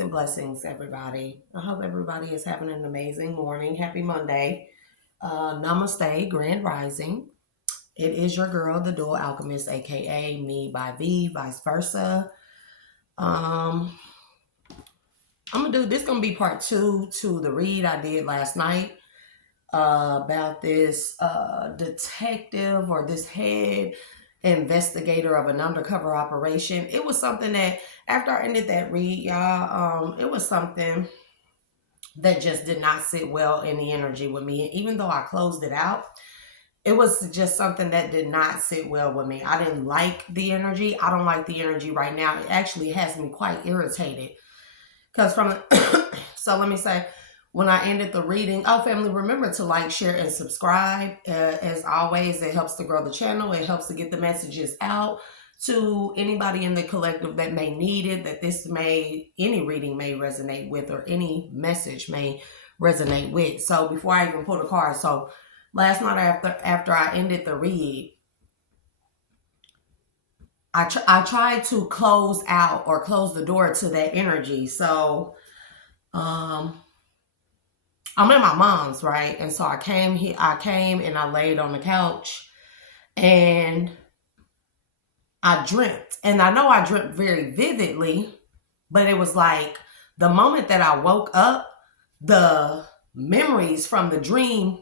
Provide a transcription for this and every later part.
and blessings, everybody. I hope everybody is having an amazing morning. Happy Monday. Namaste, Grand Rising. It is your girl, the Dual Alchemist, aka me by V, vice versa. I'm gonna do this. Gonna be part 2 to the read I did last night about this detective or this head investigator of an undercover operation. It was something that after I ended that read, y'all, it was something that just did not sit well in the energy with me. And even though I closed it out, it was just something that did not sit well with me. I didn't like the energy. I don't like the energy right now. It actually has me quite irritated. Because so let me say, when I ended the reading, family, remember to like, share, and subscribe. As always, it helps to grow the channel. It helps to get the messages out to anybody in the collective that may need it, that any reading may resonate with, or any message may resonate with. So before I even pull the card, so last night after I ended the read, I tried to close out or close the door to that energy. So I'm in my mom's, right? And so I came and I laid on the couch and I dreamt. And I know I dreamt very vividly, but it was like the moment that I woke up, the memories from the dream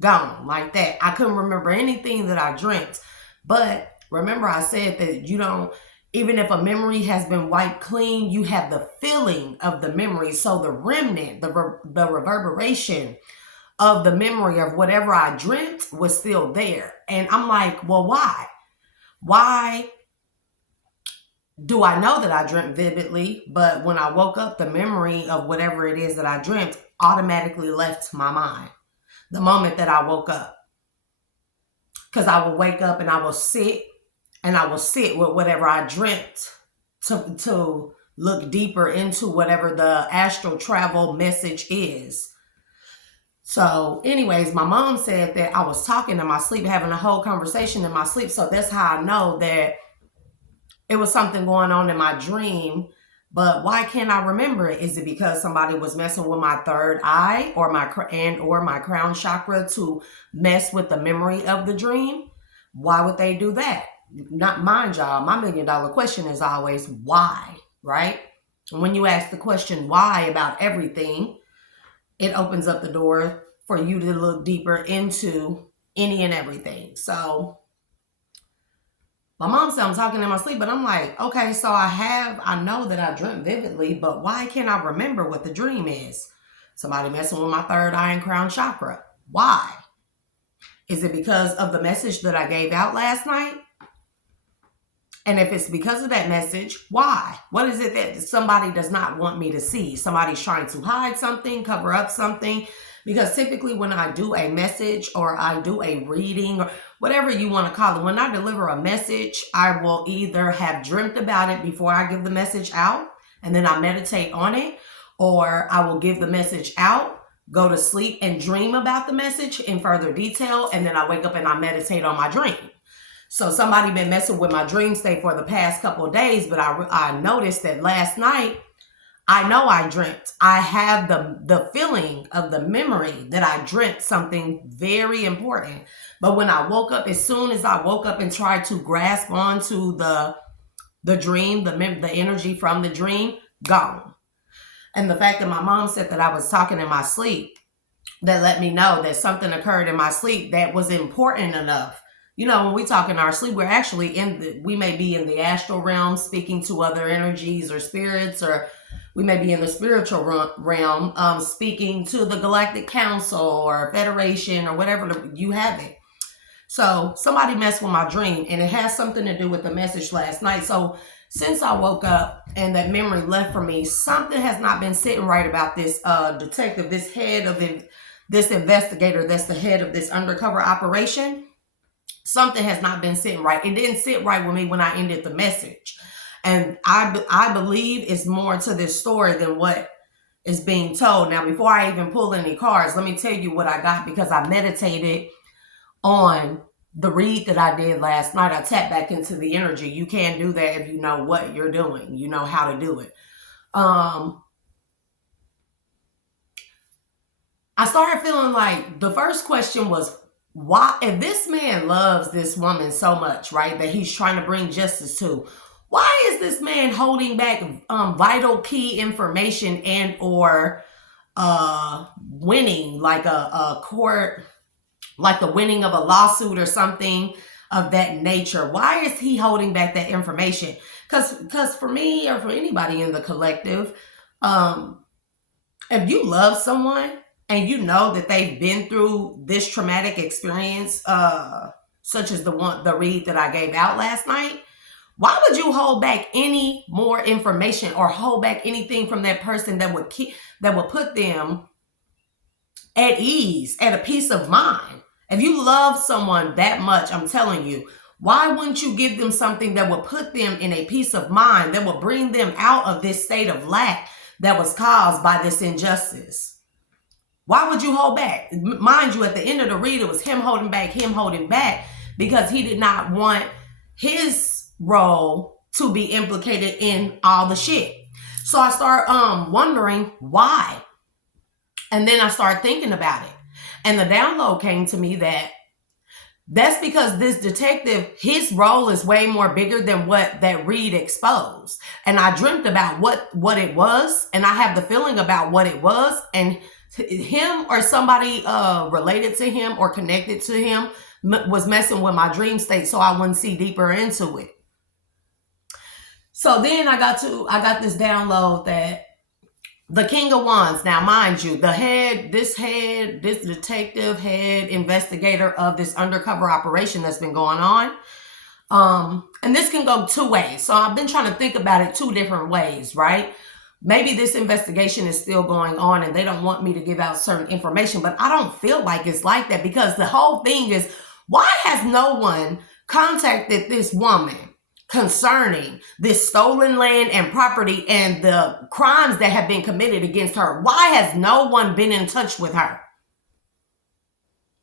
gone like that. I couldn't remember anything that I dreamt. But remember I said that you don't, even if a memory has been wiped clean, you have the feeling of the memory. So the remnant, the reverberation of the memory of whatever I dreamt was still there. And I'm like, well, why? Why do I know that I dreamt vividly, but when I woke up, the memory of whatever it is that I dreamt automatically left my mind the moment that I woke up? Because I will wake up and I will sit with whatever I dreamt to look deeper into whatever the astral travel message is. So anyways, my mom said that I was talking in my sleep, having a whole conversation in my sleep. So that's how I know that it was something going on in my dream. But why can't I remember it? Is it because somebody was messing with my third eye or my crown chakra to mess with the memory of the dream? Why would they do that? Not mind y'all, my $1 million question is always why, right? And when you ask the question why about everything, it opens up the door for you to look deeper into any and everything. So my mom said I'm talking in my sleep, but I'm like, okay, so I know that I dreamt vividly, but why can't I remember what the dream is? Somebody messing with my third eye and crown chakra. Why? Is it because of the message that I gave out last night? And if it's because of that message, why? What is it that somebody does not want me to see? Somebody's trying to hide something, cover up something. Because typically when I do a message or I do a reading or whatever you want to call it, when I deliver a message, I will either have dreamt about it before I give the message out and then I meditate on it, or I will give the message out, go to sleep and dream about the message in further detail, and then I wake up and I meditate on my dream. So somebody been messing with my dream state for the past couple of days, but I noticed that last night, I know I dreamt. I have the feeling of the memory that I dreamt something very important. But when I woke up, as soon as I woke up and tried to grasp onto the dream, the energy from the dream, gone. And the fact that my mom said that I was talking in my sleep, that let me know that something occurred in my sleep that was important enough. You know, when we talk in our sleep, we're actually we may be in the astral realm speaking to other energies or spirits, or we may be in the spiritual realm speaking to the Galactic Council or Federation or whatever you have it. So somebody messed with my dream, and it has something to do with the message last night. So since I woke up and that memory left for me, something has not been sitting right about this detective, this head of this investigator that's the head of this undercover operation. Something has not been sitting right. It didn't sit right with me when I ended the message. And I believe it's more to this story than what is being told. Now, before I even pull any cards, let me tell you what I got, because I meditated on the read that I did last night. I tapped back into the energy. You can do that if you know what you're doing. You know how to do it. I started feeling like the first question was, why, if this man loves this woman so much, right, that he's trying to bring justice to, why is this man holding back vital key information and or winning like a court, like the winning of a lawsuit or something of that nature? Why is he holding back that information? Because for me or for anybody in the collective, if you love someone and you know that they've been through this traumatic experience, such as the read that I gave out last night, why would you hold back any more information or hold back anything from that person that would put them at ease, at a peace of mind? If you love someone that much, I'm telling you, why wouldn't you give them something that would put them in a peace of mind, that would bring them out of this state of lack that was caused by this injustice? Why would you hold back? Mind you, at the end of the read, it was him holding back because he did not want his role to be implicated in all the shit. So I start wondering why. And then I started thinking about it. And the download came to me that that's because this detective, his role is way more bigger than what that read exposed. And I dreamt about what it was, and I have the feeling about what it was, and him or somebody related to him or connected to him was messing with my dream state so I wouldn't see deeper into it. So then I got this download that the King of Wands, now mind you, this detective head investigator of this undercover operation that's been going on. And this can go two ways. So I've been trying to think about it two different ways, right? Maybe this investigation is still going on and they don't want me to give out certain information, but I don't feel like it's like that, because the whole thing is, why has no one contacted this woman concerning this stolen land and property and the crimes that have been committed against her? Why has no one been in touch with her?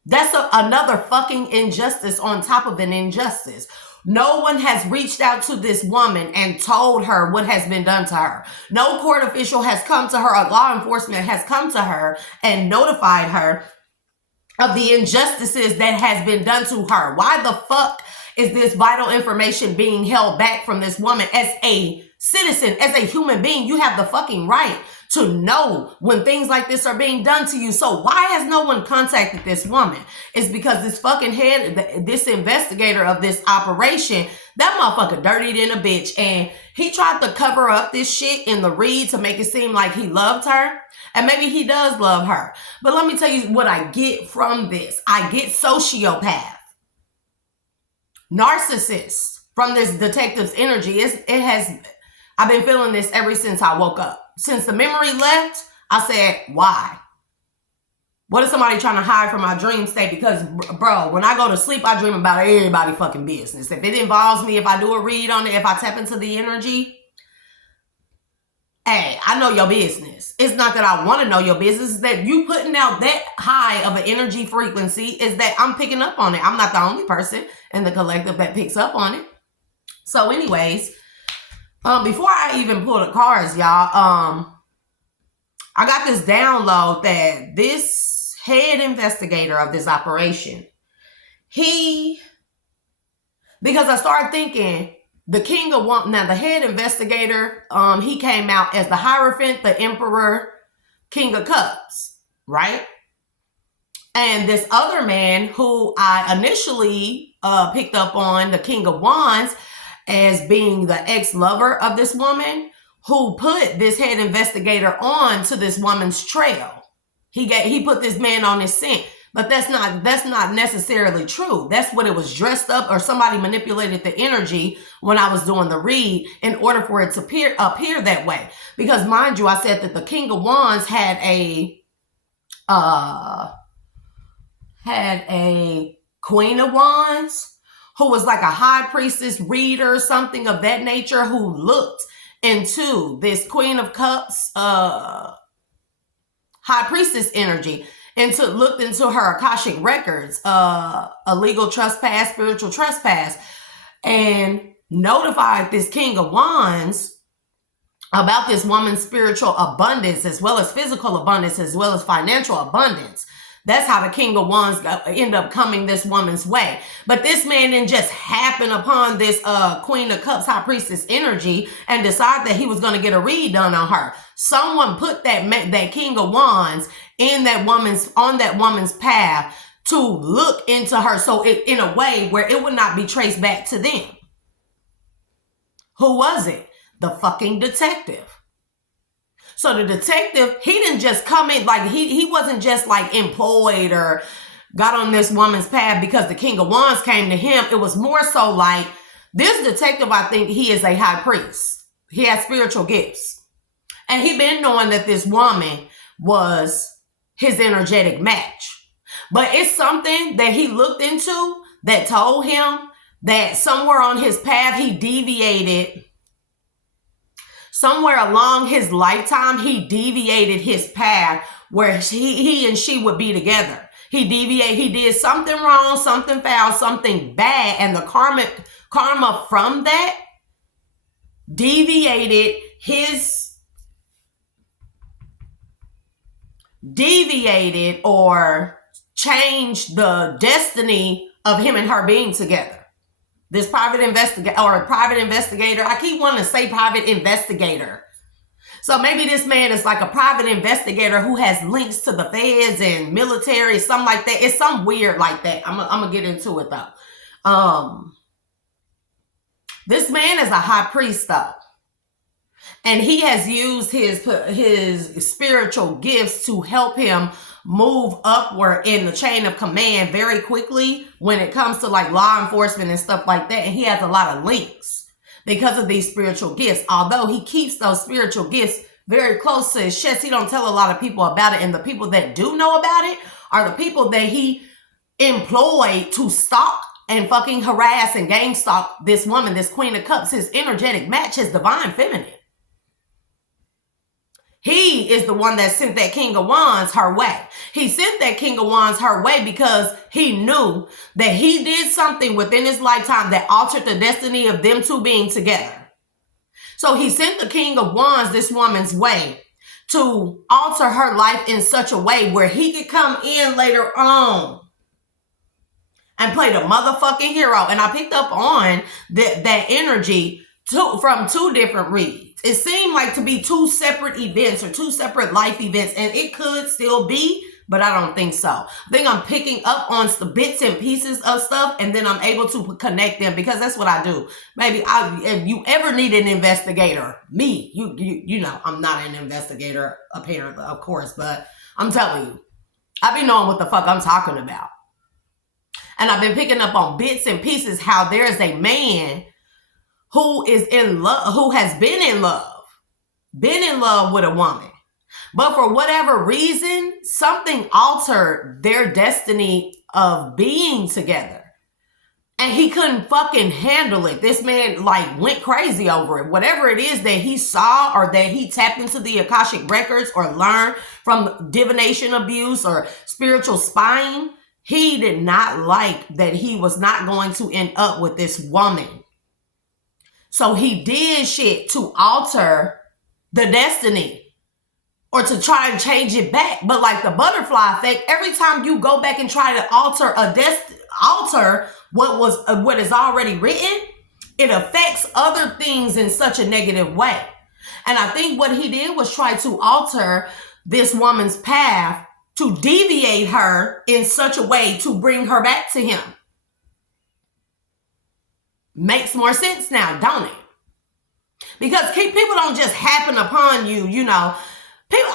That's another fucking injustice on top of an injustice. No one has reached out to this woman and told her what has been done to her. No court official has come to her, or law enforcement has come to her and notified her of the injustices that has been done to her. Why the fuck is this vital information being held back from this woman? As a citizen, as a human being, you have the fucking right to know when things like this are being done to you. So why has no one contacted this woman? It's because this fucking head, this investigator of this operation, that motherfucker dirtied in a bitch, and he tried to cover up this shit in the read to make it seem like he loved her. And maybe he does love her. But let me tell you what I get from this. I get sociopath, narcissist from this detective's energy. I've been feeling this ever since I woke up. Since the memory left, I said, why? What is somebody trying to hide from my dream state? Because, bro, when I go to sleep, I dream about everybody fucking business. If it involves me, if I do a read on it, if I tap into the energy, hey, I know your business. It's not that I want to know your business. It's that you putting out that high of an energy frequency is that I'm picking up on it. I'm not the only person in the collective that picks up on it. So anyways, before I even pull the cards, y'all, I got this download that this head investigator of this operation, because I started thinking, the King of Wands, now the head investigator, he came out as the Hierophant, the Emperor, King of Cups, right? And this other man who I initially picked up on, the King of Wands, as being the ex-lover of this woman, who put this head investigator on to this woman's trail. He put this man on his scent. But that's not necessarily true. That's what it was dressed up, or somebody manipulated the energy when I was doing the read in order for it to appear that way. Because mind you, I said that the King of Wands had a Queen of Wands who was like a high priestess reader, something of that nature, who looked into this Queen of Cups, high priestess energy, looked into her Akashic records, illegal trespass, spiritual trespass, and notified this King of Wands about this woman's spiritual abundance, as well as physical abundance, as well as financial abundance. That's how the King of Wands end up coming this woman's way. But this man didn't just happen upon this Queen of Cups, High Priestess energy and decide that he was going to get a read done on her. Someone put that King of Wands on that woman's path to look into her, so in a way where it would not be traced back to them. Who was it? The fucking detective. So the detective, he didn't just come in, like he wasn't just like employed or got on this woman's path because the King of Wands came to him. It was more so like, this detective, I think he is a high priest. He has spiritual gifts. And he been knowing that this woman was his energetic match. But it's something that he looked into that told him that somewhere on his path he deviated. Somewhere along his lifetime, he deviated his path where he and she would be together. He did something wrong, something foul, something bad, and the karma from that deviated or changed the destiny of him and her being together. This private investigator, I keep wanting to say private investigator. So maybe this man is like a private investigator who has links to the feds and military, something like that. It's something weird like that. I'm gonna get into it though. This man is a high priest though. And he has used his spiritual gifts to help him move upward in the chain of command very quickly when it comes to like law enforcement and stuff like that. And he has a lot of links because of these spiritual gifts. Although he keeps those spiritual gifts very close to his chest, he don't tell a lot of people about it. And the people that do know about it are the people that he employed to stalk and fucking harass and gang stalk this woman, this Queen of Cups, his energetic match, his divine feminine. He is the one that sent that King of Wands her way. He sent that King of Wands her way because he knew that he did something within his lifetime that altered the destiny of them two being together. So he sent the King of Wands this woman's way to alter her life in such a way where he could come in later on and play the motherfucking hero. And I picked up on that energy from two different reads. It seemed like to be two separate events or two separate life events, and it could still be, but I don't think so. I think I'm picking up on the bits and pieces of stuff, and then I'm able to connect them because that's what I do. Maybe if you ever need an investigator, me, you know, I'm not an investigator, apparently, of course, but I'm telling you, I be knowing what the fuck I'm talking about. And I've been picking up on bits and pieces how there's a man who is in love, who has been in love with a woman. But for whatever reason, something altered their destiny of being together. And he couldn't fucking handle it. This man like went crazy over it. Whatever it is that he saw or that he tapped into the Akashic records or learned from divination abuse or spiritual spying, he did not like that he was not going to end up with this woman. So he did shit to alter the destiny or to try and change it back. But like the butterfly effect, every time you go back and try to alter what is already written, it affects other things in such a negative way. And I think what he did was try to alter this woman's path to deviate her in such a way to bring her back to him. Makes more sense now, don't it? Because people don't just happen upon you, you know. People,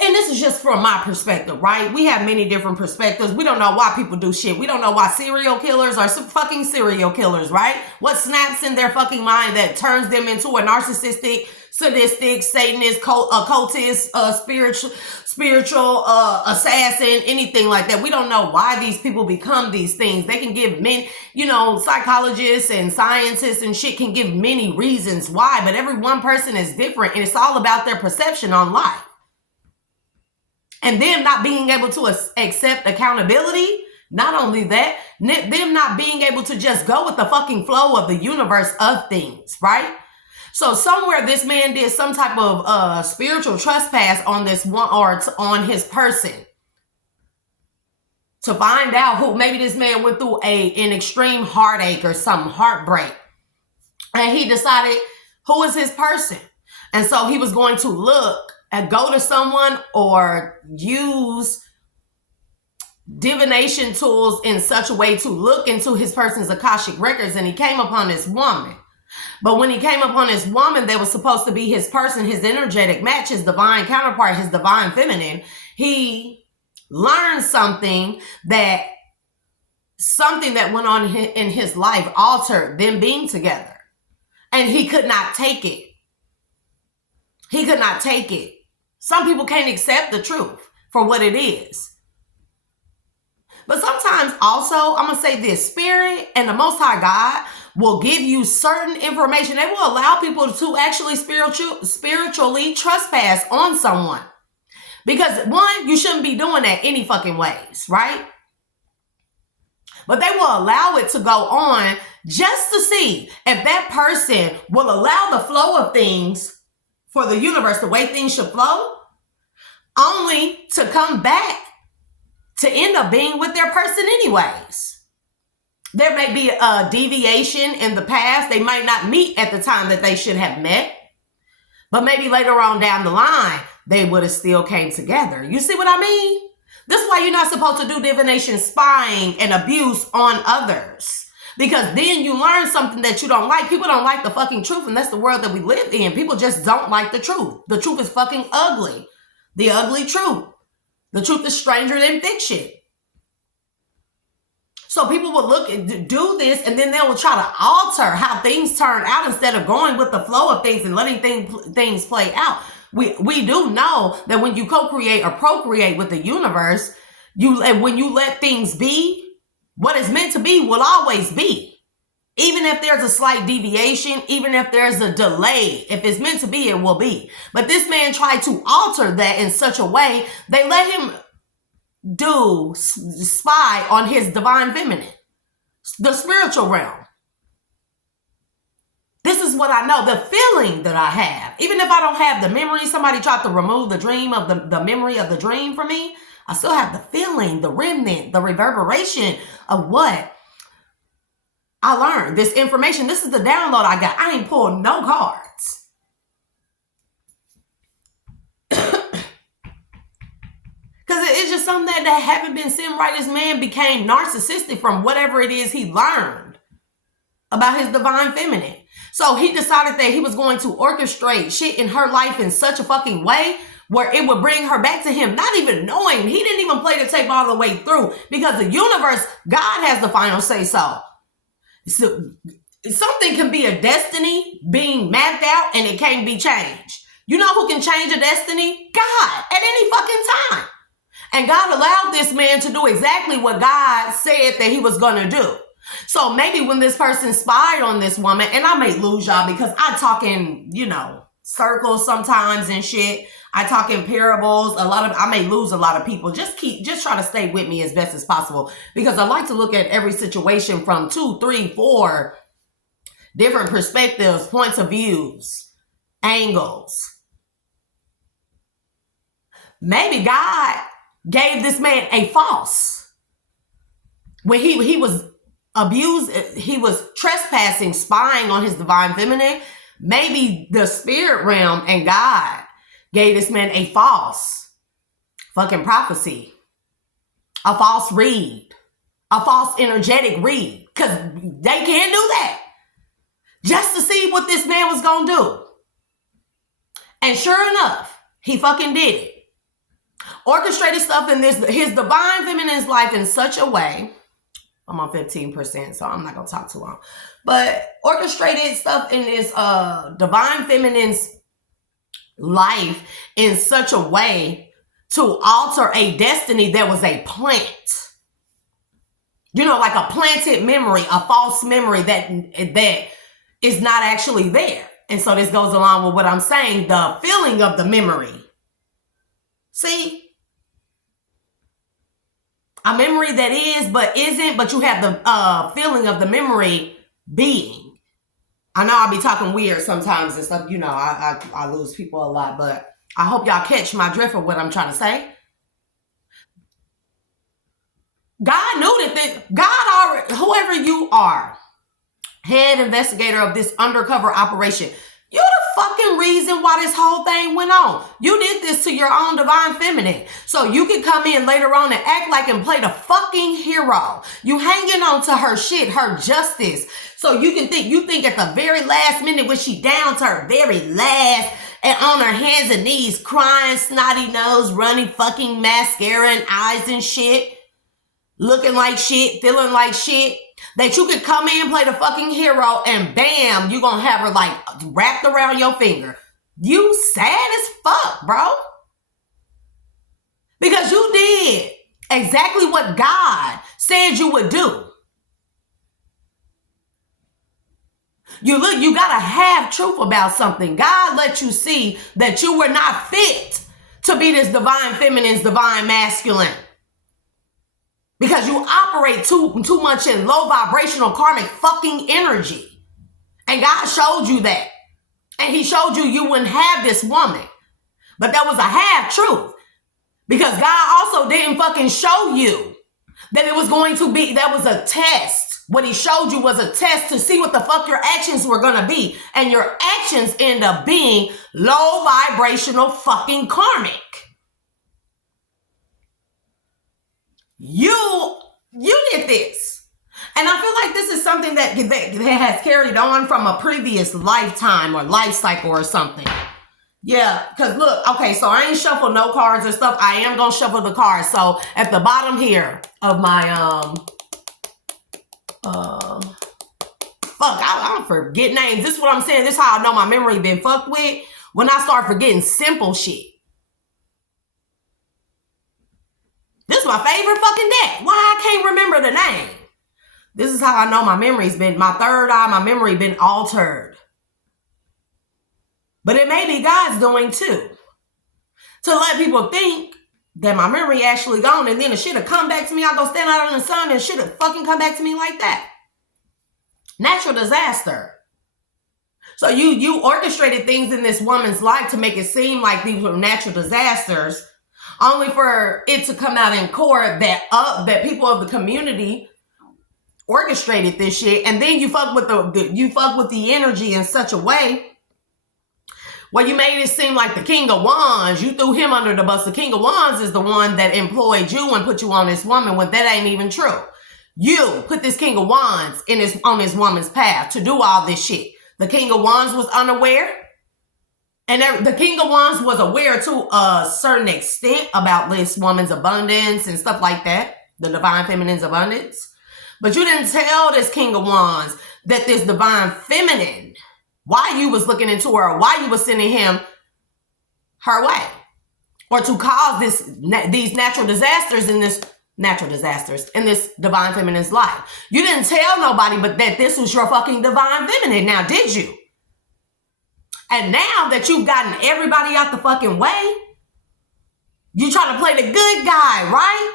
and this is just from my perspective, right? We have many different perspectives. We don't know why people do shit. We don't know why serial killers are some fucking serial killers, right? What snaps in their fucking mind that turns them into a narcissistic, sadistic, Satanist, occultist, spiritual assassin, anything like that. We don't know why these people become these things. They can give many, you know, psychologists and scientists and shit can give many reasons why, but every one person is different and it's all about their perception on life. And them not being able to accept accountability, not only that, them not being able to just go with the fucking flow of the universe of things, right? So somewhere this man did some type of spiritual trespass on this one or on his person to find out who. Maybe this man went through an extreme heartache or some heartbreak, and he decided who is his person, and so he was going to look and go to someone or use divination tools in such a way to look into his person's Akashic records, and he came upon this woman. But when he came upon this woman that was supposed to be his person, his energetic match, his divine counterpart, his divine feminine, he learned something that went on in his life altered them being together. And he could not take it. He could not take it. Some people can't accept the truth for what it is. But sometimes also, I'm going to say this, Spirit and the Most High God will give you certain information. They will allow people to actually spiritually trespass on someone. Because one, you shouldn't be doing that any fucking ways, right? But they will allow it to go on just to see if that person will allow the flow of things for the universe, the way things should flow, only to come back to end up being with their person anyways. There may be a deviation in the past. They might not meet at the time that they should have met. But maybe later on down the line, they would have still came together. You see what I mean? This is why you're not supposed to do divination, spying, and abuse on others. Because then you learn something that you don't like. People don't like the fucking truth, and that's the world that we live in. People just don't like the truth. The truth is fucking ugly. The ugly truth. The truth is stranger than fiction. So people will look and do this, and then they will try to alter how things turn out instead of going with the flow of things and letting things play out. We do know that when you co-create or procreate with the universe, when you let things be, what is meant to be will always be. Even if there's a slight deviation, even if there's a delay, if it's meant to be, it will be. But this man tried to alter that in such a way, they let him spy on his divine feminine, the spiritual realm. This is what I know, the feeling that I have. Even if I don't have the memory, somebody tried to remove the dream of the memory of the dream from me, I still have the feeling, the remnant, the reverberation of what I learned, this information. This is the download I got. I ain't pulled no cards. Because it's just something that haven't been sent right. This man became narcissistic from whatever it is he learned about his divine feminine. So he decided that he was going to orchestrate shit in her life in such a fucking way where it would bring her back to him, not even knowing. He didn't even play the tape all the way through because the universe, God has the final say so. So something can be a destiny being mapped out and it can't be changed. You know who can change a destiny? God, at any fucking time. And God allowed this man to do exactly what God said that he was going to do. So maybe when this person spied on this woman, and I may lose y'all because I talk in, circles sometimes and shit. I talk in parables. I may lose a lot of people. Just try to stay with me as best as possible because I like to look at every situation from 2, 3, 4 different perspectives, points of views, angles. Maybe God gave this man a false. When he was abused, he was trespassing, spying on his divine feminine. Maybe the spirit realm and God gave this man a false fucking prophecy, a false read, a false energetic read, because they can't do that, just to see what this man was gonna do. And sure enough, he fucking did it. Orchestrated stuff in his divine feminine's life in such a way. I'm on 15%, so I'm not gonna talk too long. But orchestrated stuff in this divine feminine's life in such a way to alter a destiny that was a plant. Like a planted memory, a false memory that is not actually there. And so this goes along with what I'm saying, the feeling of the memory. See? A memory that is but isn't, but you have the feeling of the memory being. I know I be talking weird sometimes and stuff. You know, I lose people a lot, but I hope y'all catch my drift of what I'm trying to say. God knew that God already, whoever you are, head investigator of this undercover operation, you're the fucking reason why this whole thing went on. You did this to your own divine feminine. So you can come in later on and act like and play the fucking hero. You hanging on to her shit, her justice. So you think at the very last minute when she down to her very last and on her hands and knees crying, snotty nose, running fucking mascara and eyes and shit, looking like shit, feeling like shit, that you could come in, play the fucking hero, and bam, you gonna have her like wrapped around your finger. You sad as fuck, bro. Because you did exactly what God said you would do. You gotta have truth about something. God let you see that you were not fit to be this divine feminine's divine masculine. Because you operate too much in low vibrational karmic fucking energy. And God showed you that. And he showed you wouldn't have this woman. But that was a half truth. Because God also didn't fucking show you that it was going to be, that was a test. What he showed you was a test to see what the fuck your actions were going to be. And your actions end up being low vibrational fucking karmic. You did this. And I feel like this is something that has carried on from a previous lifetime or life cycle or something. Yeah, because look, okay, so I ain't shuffle no cards or stuff. I am going to shuffle the cards. So at the bottom here of my, I don't forget names. This is what I'm saying. This is how I know my memory been fucked with. When I start forgetting simple shit. This is my favorite fucking deck. Why I can't remember the name? This is how I know my memory's been, my third eye, my memory been altered. But it may be God's doing too. To let people think that my memory actually gone and then the shit will come back to me. I go stand out in the sun and shit will fucking come back to me like that. Natural disaster. So you orchestrated things in this woman's life to make it seem like these were natural disasters, only for it to come out in court that people of the community orchestrated this shit, and then you fuck with the energy in such a way where you made it seem like the King of Wands. You threw him under the bus. The King of Wands is the one that employed you and put you on this woman when that ain't even true. You put this King of Wands on this woman's path to do all this shit. The King of Wands was unaware. And the King of Wands was aware to a certain extent about this woman's abundance and stuff like that. The divine feminine's abundance. But you didn't tell this King of Wands that this divine feminine, why you was looking into her, why you was sending him her way. Or to cause these natural disasters in this divine feminine's life. You didn't tell nobody but that this was your fucking divine feminine. Now, did you? And now that you've gotten everybody out the fucking way, you trying to play the good guy, right?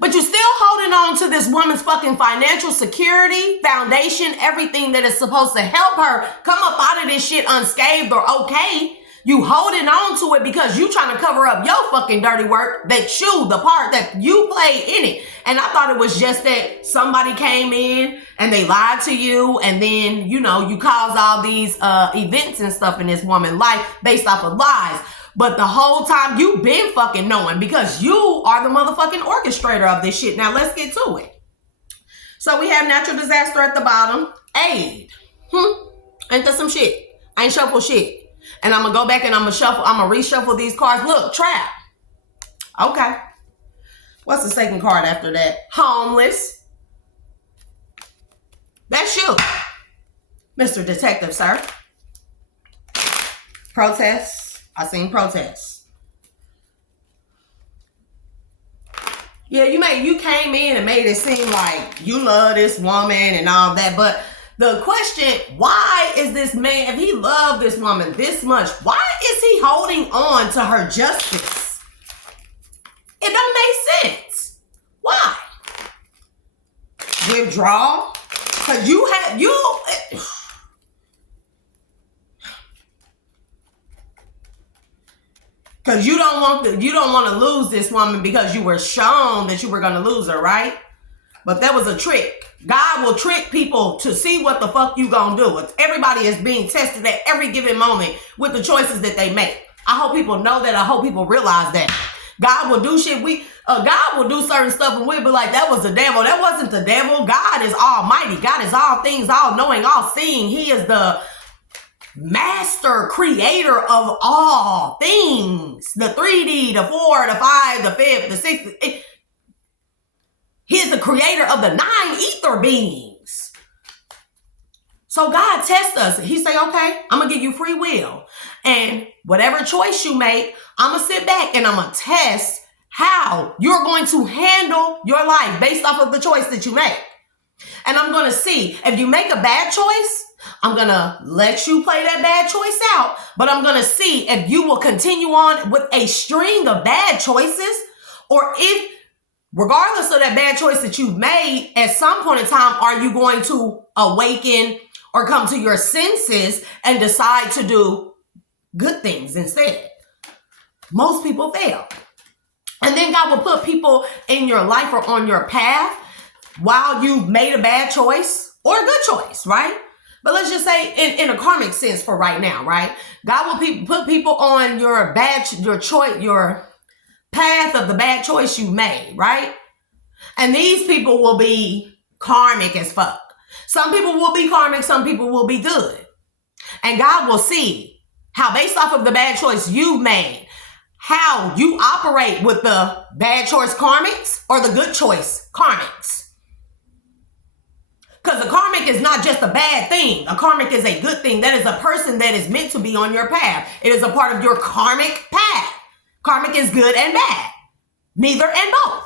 But you're still holding on to this woman's fucking financial security, foundation, everything that is supposed to help her come up out of this shit unscathed or okay. You holding on to it because you trying to cover up your fucking dirty work, the part that you played in it. And I thought it was just that somebody came in and they lied to you. And then, you caused all these events and stuff in this woman's life based off of lies. But the whole time you've been fucking knowing because you are the motherfucking orchestrator of this shit. Now let's get to it. So we have natural disaster at the bottom. Aid. Ain't that some shit? I ain't shuffle shit. And I'm going to go back and I'm going to reshuffle these cards. Look, trap. Okay. What's the second card after that? Homeless. That's you, Mr. Detective, sir. Protests. I seen protests. Yeah, you came in and made it seem like you love this woman and all that, but the question, why is this man, if he loved this woman this much, why is he holding on to her justice? It don't make sense. Why? Withdraw? Because Because you don't want to lose this woman because you were shown that you were going to lose her, right? But that was a trick. God will trick people to see what the fuck you gonna do. Everybody is being tested at every given moment with the choices that they make. I hope people know that. I hope people realize that. God will do shit. God will do certain stuff and we'll be like, that was the devil. That wasn't the devil. God is almighty. God is all things, all knowing, all seeing. He is the master creator of all things. The 3D, the 4, the 5, the 5, the 6. He is the creator of the 9 ether beings. So God tests us. He say, okay, I'm going to give you free will. And whatever choice you make, I'm going to sit back and I'm going to test how you're going to handle your life based off of the choice that you make. And I'm going to see if you make a bad choice, I'm going to let you play that bad choice out. But I'm going to see if you will continue on with a string of bad choices, or if, regardless of that bad choice that you've made, at some point in time, are you going to awaken or come to your senses and decide to do good things instead? Most people fail. And then God will put people in your life or on your path while you made a bad choice or a good choice, right? But let's just say in a karmic sense for right now, right? God will put people on your choice, your path of the bad choice you made, right? And these people will be karmic as fuck. Some people will be karmic, some people will be good. And God will see how, based off of the bad choice you made, how you operate with the bad choice karmics or the good choice karmics. Because the karmic is not just a bad thing. A karmic is a good thing. That is a person that is meant to be on your path. It is a part of your karmic path. Karmic is good and bad. Neither and both.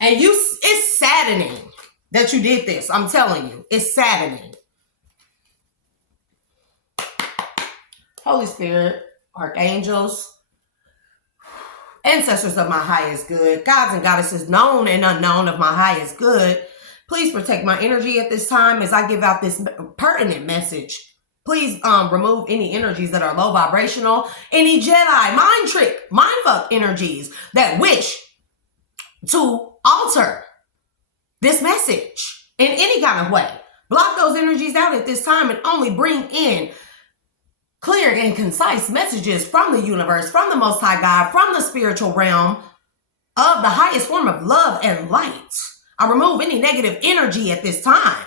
And it's saddening that you did this. I'm telling you, it's saddening. Holy Spirit, archangels, ancestors of my highest good, gods and goddesses known and unknown of my highest good, please protect my energy at this time as I give out this pertinent message. Please remove any energies that are low vibrational, any Jedi, mind trick, mind fuck energies that wish to alter this message in any kind of way. Block those energies out at this time and only bring in clear and concise messages from the universe, from the Most High God, from the spiritual realm of the highest form of love and light. I remove any negative energy at this time.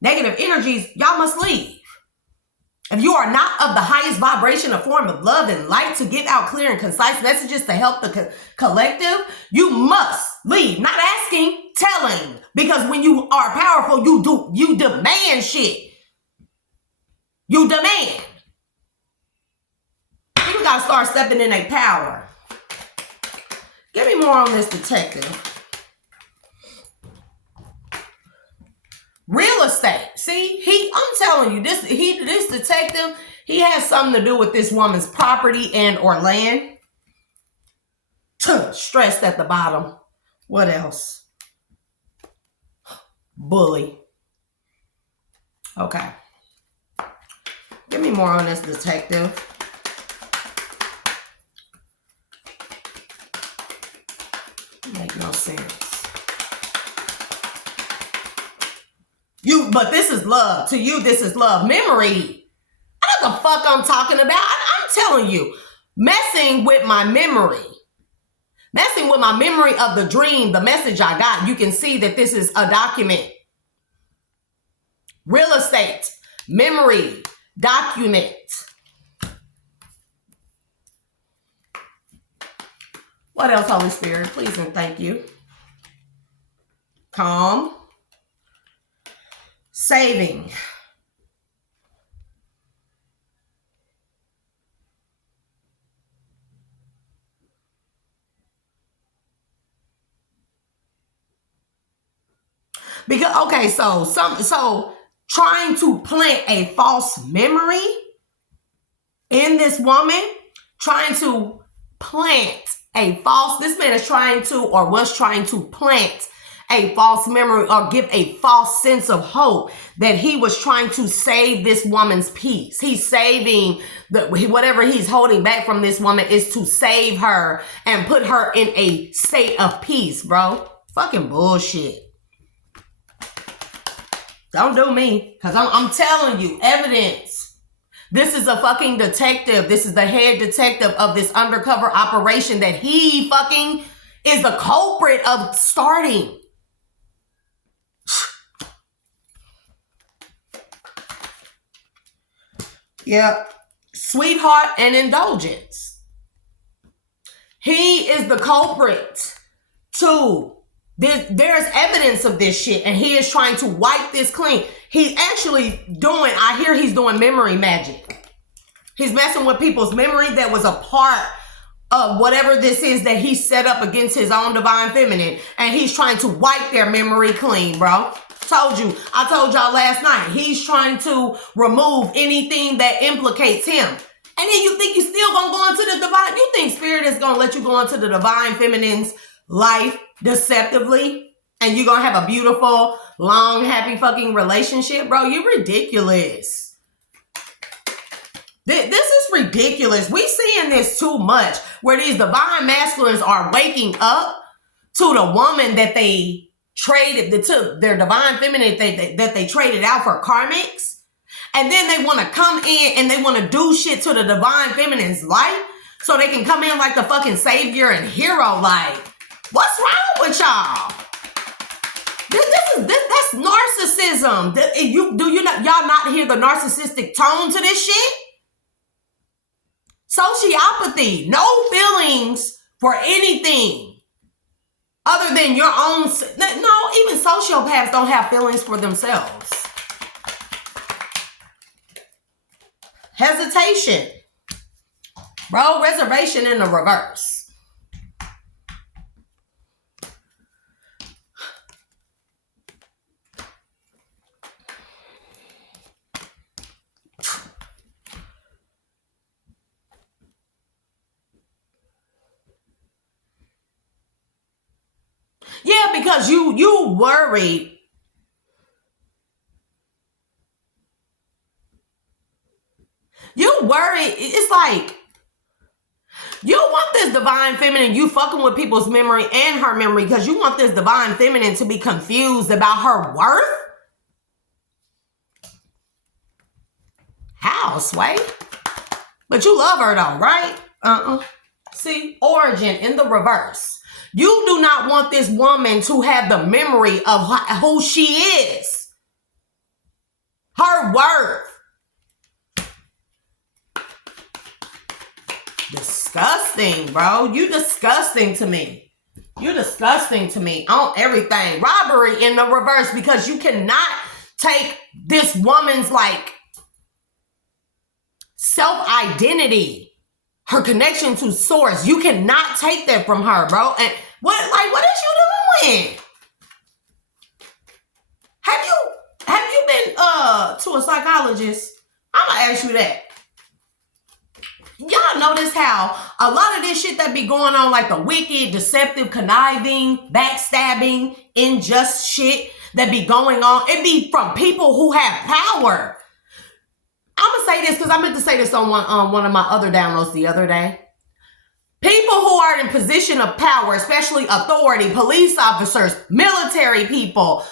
Negative energies, y'all must leave. If you are not of the highest vibration or form of love and light to give out clear and concise messages to help the collective, you must leave. Not asking, telling. Because when you are powerful, you demand shit. You demand. People gotta start stepping in their power. Give me more on this detective. Real estate. See, I'm telling you, this detective, he has something to do with this woman's property and or land. Stressed at the bottom. What else? Bully. Okay. Give me more on this detective. Make no sense. But this is love. To you, this is love. Memory. I don't know what the fuck I'm talking about. I'm telling you, messing with my memory of the dream, the message I got, you can see that this is a document. Real estate, memory, document. What else, Holy Spirit? Please and thank you. Calm. Saving. Because, okay, so trying to plant a false memory in this woman, trying to plant this man is trying to, or was trying to plant a false memory or give a false sense of hope that he was trying to save this woman's peace. He's saving whatever he's holding back from this woman is to save her and put her in a state of peace, bro. Fucking bullshit. Don't do me, because I'm telling you, evidence. This is a fucking detective. This is the head detective of this undercover operation that he fucking is the culprit of starting. Yep. Sweetheart and indulgence. He is the culprit too. There's evidence of this shit, and he is trying to wipe this clean. He's actually I hear he's doing memory magic. He's messing with people's memory that was a part of whatever this is that he set up against his own divine feminine, and he's trying to wipe their memory clean, bro. I told y'all last night, he's trying to remove anything that implicates him. And then you think you still gonna go into the divine, you think spirit is gonna let you go into the divine feminine's life deceptively, and you're gonna have a beautiful, long, happy fucking relationship, bro? You're ridiculous. This is ridiculous. We seeing this too much, where these divine masculines are waking up to the woman that they traded, to their divine feminine that they traded out for karmics, and then they want to come in and they want to do shit to the divine feminine's life so they can come in like the fucking savior and hero. Like, what's wrong with y'all? That's narcissism. Y'all not hear the narcissistic tone to this shit? Sociopathy, no feelings for anything other than your own. No, even sociopaths don't have feelings for themselves. Hesitation. Bro, reservation in the reverse. Yeah, because you worried. You worried. It's like, you want this divine feminine, you fucking with people's memory and her memory because you want this divine feminine to be confused about her worth? How, Sway? But you love her though, right? See, origin in the reverse. You do not want this woman to have the memory of who she is. Her worth. Disgusting, bro. You disgusting to me. You disgusting to me on everything. Robbery in the reverse, because you cannot take this woman's like self-identity, her connection to source. You cannot take that from her, bro. And what is you doing? Have you been to a psychologist? I'm gonna ask you that. Y'all notice how a lot of this shit that be going on, like the wicked, deceptive, conniving, backstabbing, unjust shit that be going on, it be from people who have power. I'm gonna say this because I meant to say this on one of my other downloads the other day. People who are in position of power, especially authority, police officers, military people,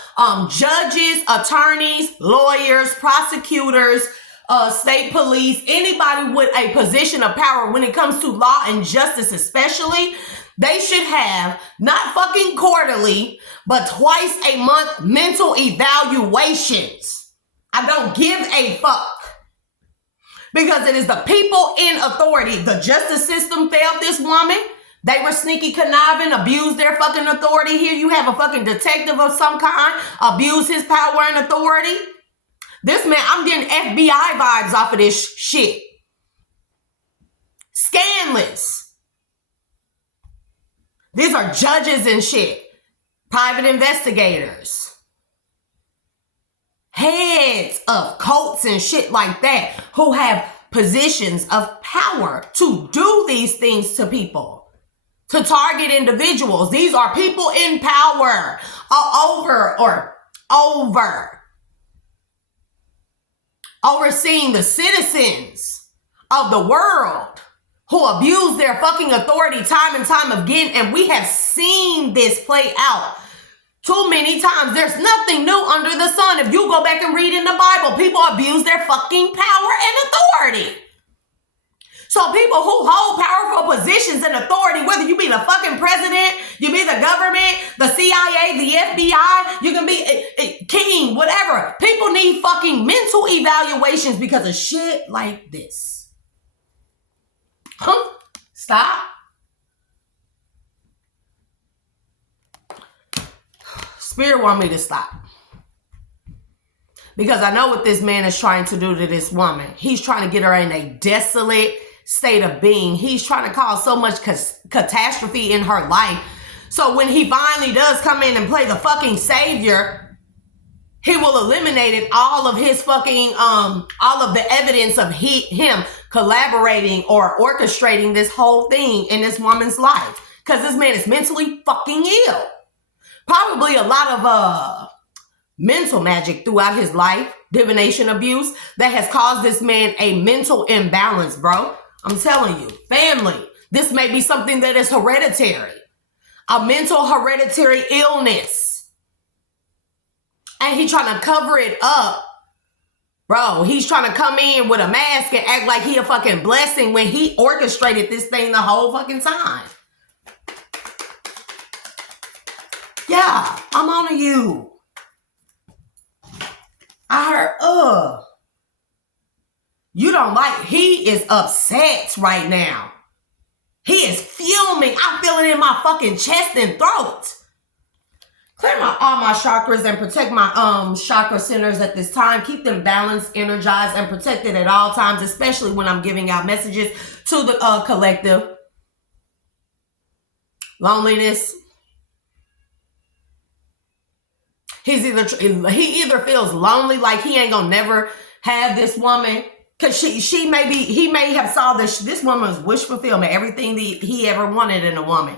judges, attorneys, lawyers, prosecutors, state police, anybody with a position of power when it comes to law and justice especially, they should have not fucking quarterly, but twice a month mental evaluations. I don't give a fuck. Because it is the people in authority. The justice system failed this woman. They were sneaky, conniving, abused their fucking authority. Here you have a fucking detective of some kind, abuse his power and authority. This man, I'm getting FBI vibes off of this shit. Scandalous. These are judges and shit. Private investigators. Heads of cults and shit like that who have positions of power to do these things to people. to target individuals. These are people in power overseeing the citizens of the world who abuse their fucking authority time and time again. And we have seen this play out too many times. There's nothing new under the sun. If you go back and read in the Bible, people abuse their fucking power and authority. So people who hold powerful positions and authority, whether you be the fucking president, you be the government, the CIA, the FBI, you can be a king, whatever. People need fucking mental evaluations because of shit like this. Stop. Spirit want me to stop. Because I know what this man is trying to do to this woman. He's trying to get her in a desolate state of being. He's trying to cause so much catastrophe in her life. So when he finally does come in and play the fucking savior, he will eliminate all of his fucking, all of the evidence of him collaborating or orchestrating this whole thing in this woman's life. Because this man is mentally fucking ill. Probably a lot of mental magic throughout his life, divination abuse, that has caused this man a mental imbalance, bro. I'm telling you, family, this may be something that is hereditary, a mental hereditary illness. And he's trying to cover it up, bro. He's trying to come in with a mask and act like he a fucking blessing when he orchestrated this thing the whole fucking time. Yeah, I'm on to you. I heard, you don't like, he is upset right now. He is fuming. I feel it in my fucking chest and throat. Clear all my chakras and protect my chakra centers at this time. Keep them balanced, energized, and protected at all times, especially when I'm giving out messages to the collective. Loneliness. He either feels lonely, like he ain't gonna never have this woman, because he may have saw this woman's wish fulfillment, everything that he ever wanted in a woman.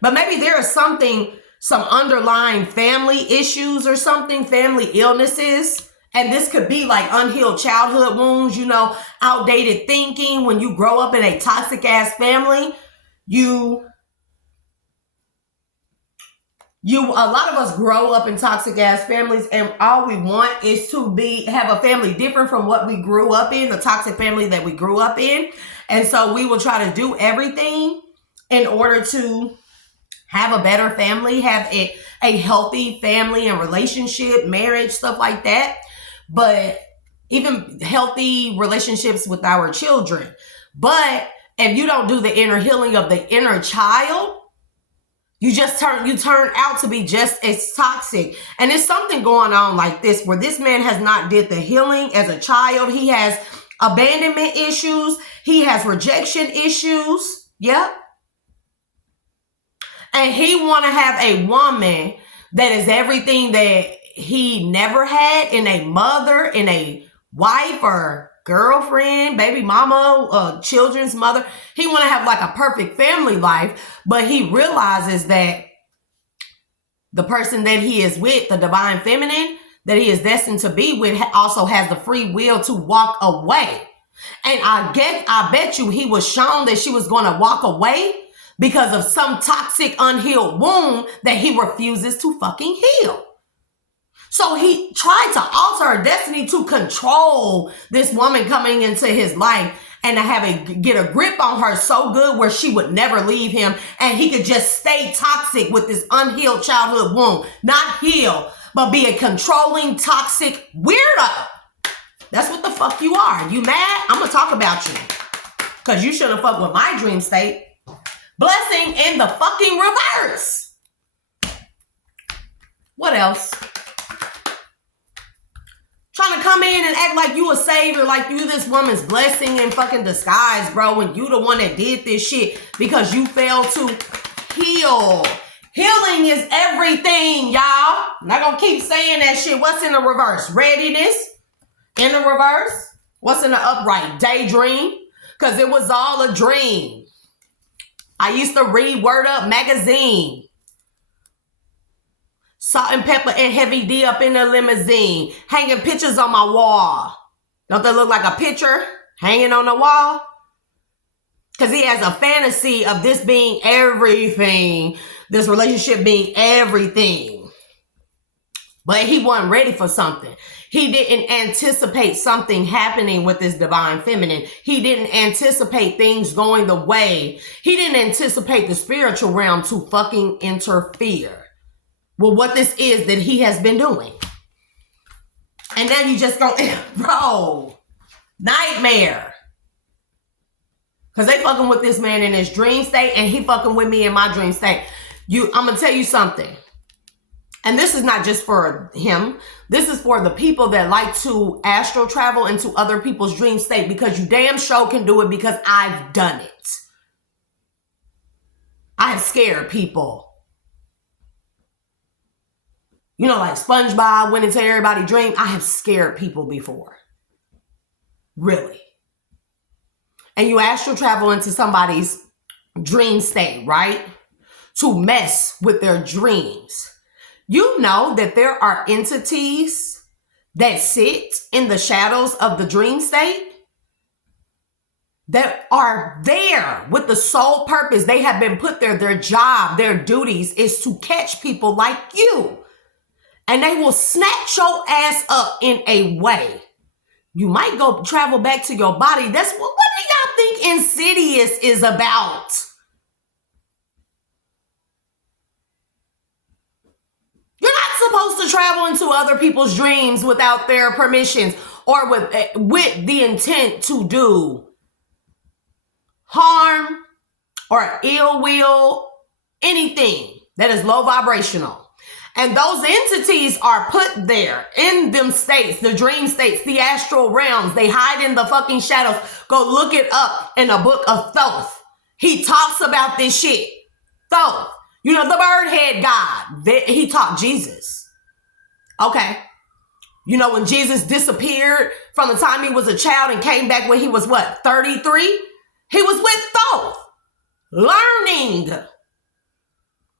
But maybe there is some underlying family issues or something, family illnesses. And this could be like unhealed childhood wounds, outdated thinking. When you grow up in a toxic ass family, a lot of us grow up in toxic ass families, and all we want is to have a family different from what we grew up in, the toxic family that we grew up in. And so we will try to do everything in order to have a better family, have a healthy family and relationship, marriage, stuff like that. But even healthy relationships with our children. But if you don't do the inner healing of the inner child, you turn out to be just as toxic. And there's something going on like this, where this man has not did the healing as a child. He has abandonment issues. He has rejection issues. Yep. And he want to have a woman that is everything that he never had in a mother, in a wife or girlfriend, baby mama, children's mother. He want to have like a perfect family life, but he realizes that the person that he is with, the divine feminine that he is destined to be with, also has the free will to walk away. And I bet you he was shown that she was going to walk away because of some toxic unhealed wound that he refuses to fucking heal. So he tried to alter her destiny to control this woman coming into his life and to get a grip on her so good where she would never leave him, and he could just stay toxic with this unhealed childhood wound. Not heal, but be a controlling, toxic weirdo. That's what the fuck you are. You mad? I'm gonna talk about you. Because you shouldn't fuck with my dream state. Blessing in the fucking reverse. What else? Trying to come in and act like you a savior, like you this woman's blessing in fucking disguise, bro, and you the one that did this shit because you failed to heal. Healing is everything, y'all. I'm not gonna keep saying that shit. What's in the reverse? Readiness in the reverse. What's in the upright? Daydream. Because it was all a dream. I used to read Word Up magazine. Salt and Pepper and Heavy D up in the limousine. Hanging pictures on my wall. Don't that look like a picture hanging on the wall? Because he has a fantasy of this being everything. This relationship being everything. But he wasn't ready for something. He didn't anticipate something happening with this divine feminine. He didn't anticipate things going the way. He didn't anticipate the spiritual realm to fucking interfere with what this is that he has been doing. And now you just go, bro, nightmare. Because they fucking with this man in his dream state and he fucking with me in my dream state. I'm going to tell you something. And this is not just for him. This is for the people that like to astral travel into other people's dream state, because you damn sure can do it, because I've done it. I have scared people. You know, like SpongeBob went into everybody's dream. I have scared people before. Really. And you astral travel into somebody's dream state, right? To mess with their dreams. You know that there are entities that sit in the shadows of the dream state that are there with the sole purpose. They have been put there. Their job, their duties is to catch people like you. And they will snatch your ass up in a way. You might go travel back to your body. That's what do y'all think Insidious is about? You're not supposed to travel into other people's dreams without their permissions or with the intent to do harm or ill will, anything that is low vibrational. And those entities are put there in them states, the dream states, the astral realms. They hide in the fucking shadows. Go look it up in the book of Thoth. He talks about this shit. Thoth. You know, the bird head God. He taught Jesus. Okay. You know, when Jesus disappeared from the time he was a child and came back when he was, 33? He was with Thoth. Learning.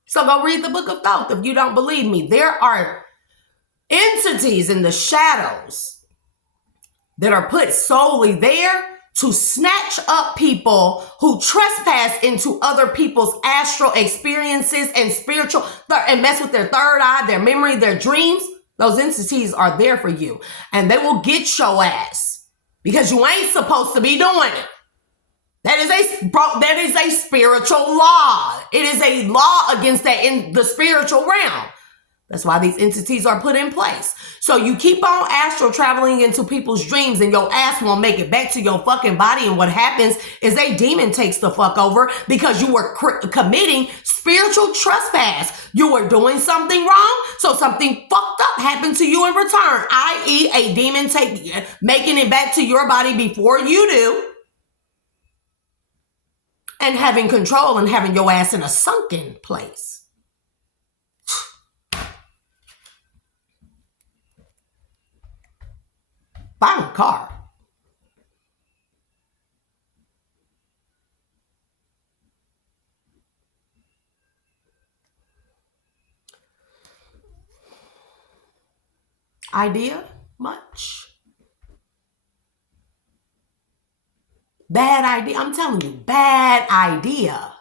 So go read the book of Thoth if you don't believe me. There are entities in the shadows that are put solely there to snatch up people who trespass into other people's astral experiences and spiritual, and mess with their third eye, their memory, their dreams. Those entities are there for you. And they will get your ass because you ain't supposed to be doing it. That is a spiritual law. It is a law against that in the spiritual realm. That's why these entities are put in place. So you keep on astral traveling into people's dreams and your ass won't make it back to your fucking body. And what happens is a demon takes the fuck over because you were committing spiritual trespass. You were doing something wrong, so something fucked up happened to you in return, i.e. a demon making it back to your body before you do. And having control and having your ass in a sunken place. Buy a car. Idea? Much. Bad idea. I'm telling you, bad idea.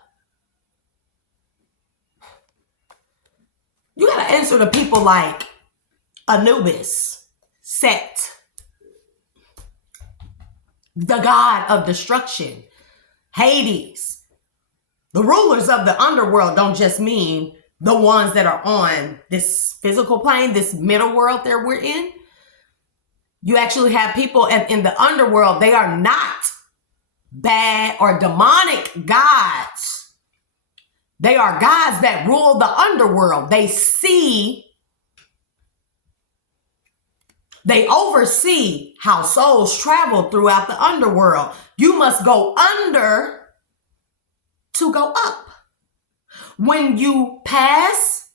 You got to answer to people like Anubis, Set, the god of destruction, Hades. The rulers of the underworld don't just mean the ones that are on this physical plane, this middle world that we're in. You actually have people in the underworld. They are not bad or demonic gods. They are gods that rule the underworld. They oversee how souls travel throughout the underworld. You must go under to go up. When you pass,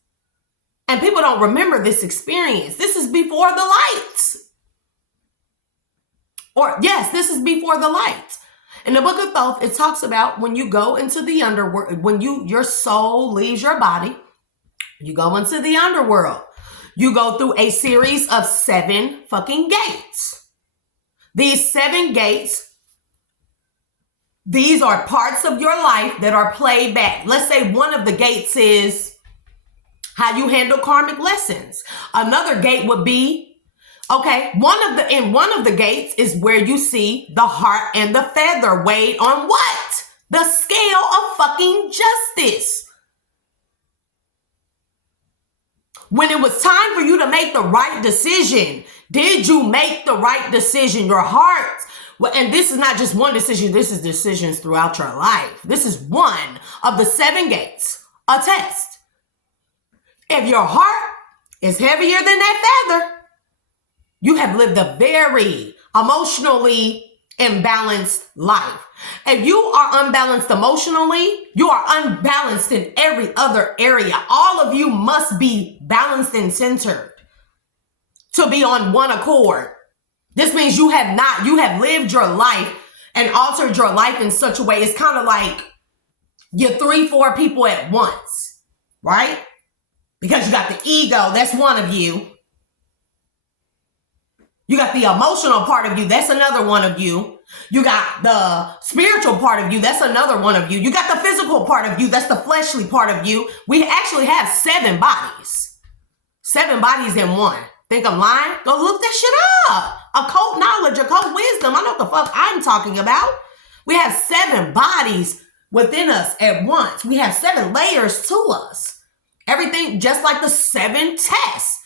and people don't remember this experience, this is before the lights. Or yes, this is before the lights. In the book of Thoth, it talks about when you go into the underworld, when your soul leaves your body, you go into the underworld. You go through a series of 7 fucking gates. These 7 gates, these are parts of your life that are played back. Let's say one of the gates is how you handle karmic lessons. Another gate would be, okay, one of the gates is where you see the heart and the feather weighed on what? The scale of fucking justice. When it was time for you to make the right decision, did you make the right decision? Your heart, and this is not just one decision, this is decisions throughout your life. This is one of the 7 gates, a test. If your heart is heavier than that feather, you have lived a very emotionally imbalanced life. If you are unbalanced emotionally, you are unbalanced in every other area. All of you must be balanced and centered to be on one accord. This means you have lived your life and altered your life in such a way. It's kind of like you're 3-4 people at once, right? Because you got the ego, that's one of you. You got the emotional part of you, that's another one of you. You got the spiritual part of you, that's another one of you. You got the physical part of you, that's the fleshly part of you. We actually have 7 bodies. 7 bodies in one. Think I'm lying? Go look that shit up. Occult knowledge, occult wisdom. I know what the fuck I'm talking about. We have 7 bodies within us at once. We have 7 layers to us. Everything just like the 7 tests.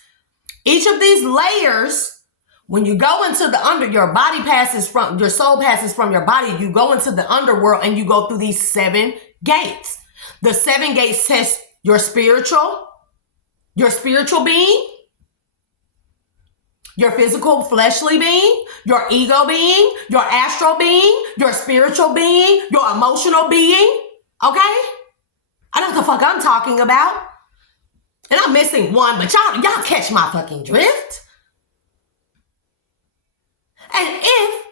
Each of these layers, when you go into the your soul passes from your body, you go into the underworld and you go through these 7 gates. The 7 gates test your spiritual being, your physical fleshly being, your ego being, your astral being, your spiritual being, your emotional being. Okay? I know what the fuck I'm talking about. And I'm missing one, but y'all catch my fucking drift. And if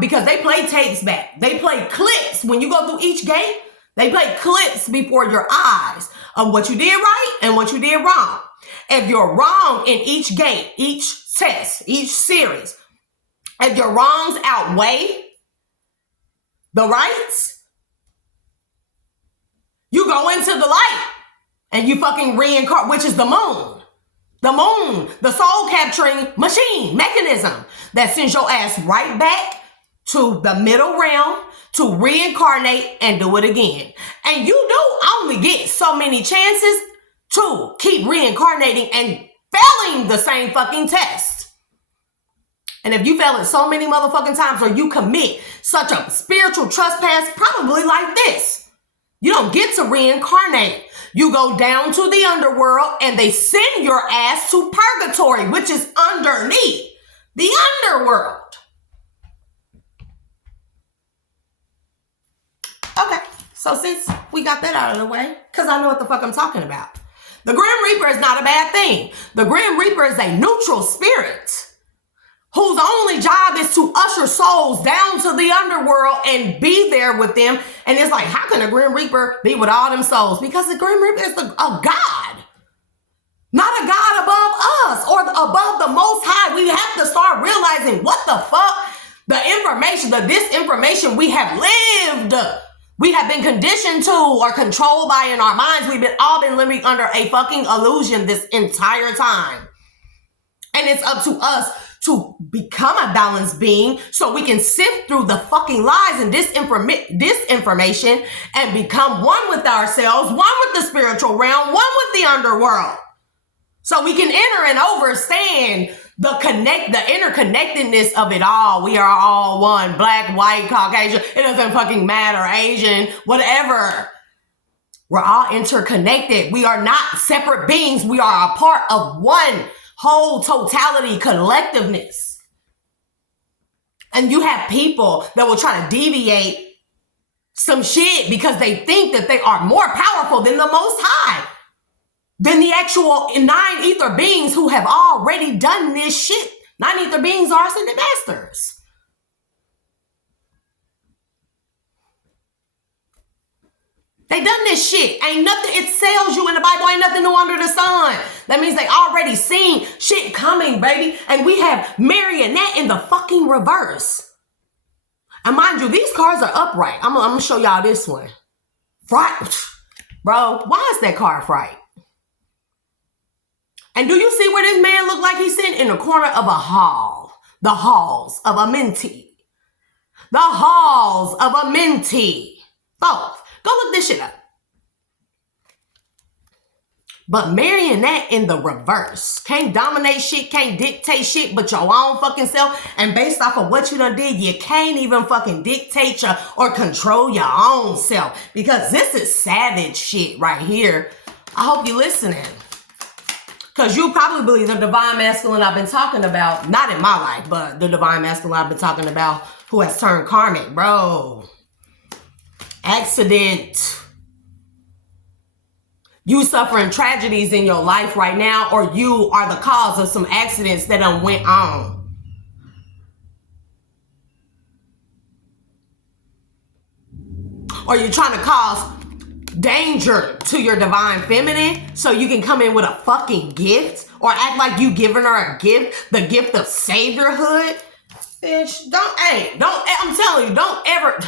because they play tapes back. They play clips. When you go through each gate, they play clips before your eyes of what you did right and what you did wrong. If you're wrong in each gate, each test, each series, if your wrongs outweigh the rights, you go into the light and you fucking reincarnate, which is the moon. The moon, the soul capturing mechanism that sends your ass right back to the middle realm to reincarnate and do it again. And you do only get so many chances to keep reincarnating and failing the same fucking test. And if you fail it so many motherfucking times or you commit such a spiritual trespass, probably like this, you don't get to reincarnate. You go down to the underworld and they send your ass to purgatory, which is underneath the underworld. Okay, so since we got that out of the way, because I know what the fuck I'm talking about. The Grim Reaper is not a bad thing. The Grim Reaper is a neutral spirit whose only job is to usher souls down to the underworld and be there with them. And it's like, how can a Grim Reaper be with all them souls? Because the Grim Reaper is a God. Not a God above us or above the Most High. We have to start realizing what the fuck the disinformation we have lived. We have been conditioned to or controlled by in our minds. We've all been living under a fucking illusion this entire time. And it's up to us to become a balanced being so we can sift through the fucking lies and disinformation and become one with ourselves, one with the spiritual realm, one with the underworld. So we can enter and understand the interconnectedness of it all. We are all one, black, white, Caucasian. It doesn't fucking matter, Asian, whatever. We're all interconnected. We are not separate beings. We are a part of one whole totality, collectiveness. And you have people that will try to deviate some shit because they think that they are more powerful than the Most High, than the actual 9 ether beings who have already done this shit. 9 ether beings are ascended masters. They done this shit. Ain't nothing, it tells you in the Bible, ain't nothing new under the sun. That means they already seen shit coming, baby. And we have marionette in the fucking reverse. And mind you, these cars are upright. I'm gonna show y'all this one. Fright. Bro, why is that car fright? And do you see where this man look like he's sitting in the corner of a hall? The halls of a mentee. The halls of a mentee. Both. Go look this shit up. But marionette in the reverse. Can't dominate shit, can't dictate shit but your own fucking self. And based off of what you done did, you can't even fucking dictate or control your own self. Because this is savage shit right here. I hope you're listening. Because you probably believe the divine masculine I've been talking about, not in my life, but the divine masculine I've been talking about who has turned karmic, bro. Accident. You suffering tragedies in your life right now, or you are the cause of some accidents that done went on. Or you're trying to cause danger to your divine feminine so you can come in with a fucking gift or act like you giving her a gift, the gift of saviorhood. Bitch, I'm telling you, don't ever...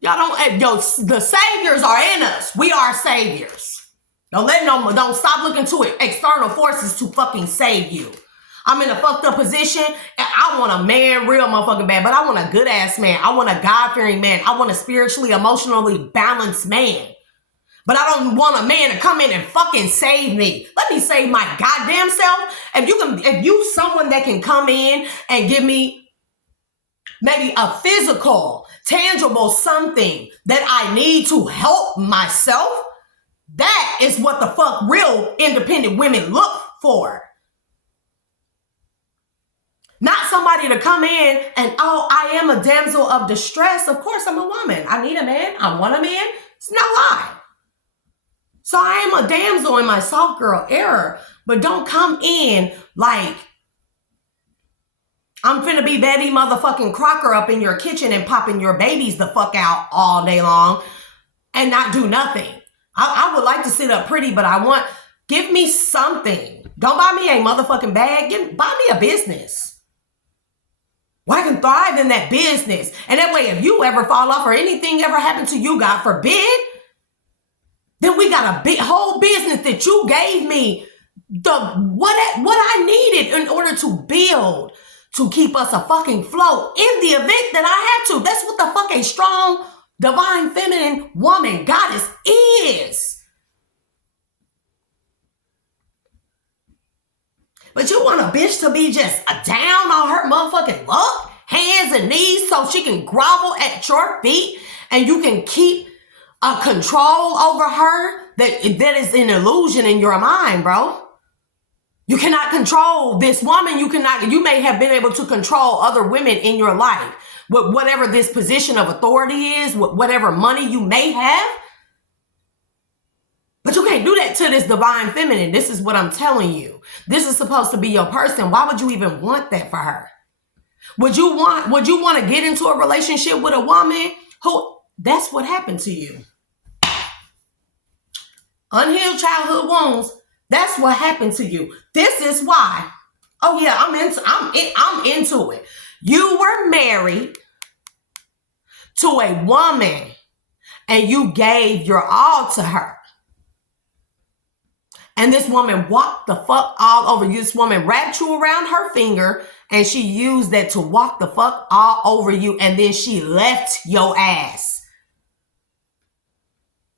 Y'all the saviors are in us. We are saviors. Don't stop looking to it. External forces to fucking save you. I'm in a fucked up position and I want a man real motherfucking bad, but I want a good ass man. I want a God-fearing man. I want a spiritually, emotionally balanced man. But I don't want a man to come in and fucking save me. Let me save my goddamn self. If you someone that can come in and give me maybe a physical, tangible something that I need to help myself, that is what the fuck real independent women look for. Not somebody to come in and, oh, I am a damsel of distress. Of course, I'm a woman. I need a man. I want a man. It's no lie. So I am a damsel in my soft girl era. But don't come in like I'm finna be Betty motherfucking Crocker up in your kitchen and popping your babies the fuck out all day long and not do nothing. I would like to sit up pretty, but give me something. Don't buy me a motherfucking bag. Buy me a business. Well, I can thrive in that business. And that way, if you ever fall off or anything ever happened to you, God forbid, then we got a whole business that you gave me what I needed in order to build, to keep us afloat in the event that I have to. That's what the fuck a strong, divine, feminine woman, goddess is. But you want a bitch to be just down on her motherfucking luck, hands and knees, so she can grovel at your feet and you can keep a control over her that is an illusion in your mind, bro. You cannot control this woman. You may have been able to control other women in your life with whatever this position of authority is, with whatever money you may have. But you can't do that to this divine feminine. This is what I'm telling you. This is supposed to be your person. Why would you even want that for her? Would you want to get into a relationship with a woman who, that's what happened to you? Unhealed childhood wounds. That's what happened to you. This is why. Oh yeah, I'm into it. You were married to a woman and you gave your all to her. And this woman walked the fuck all over you. This woman wrapped you around her finger and she used that to walk the fuck all over you. And then she left your ass.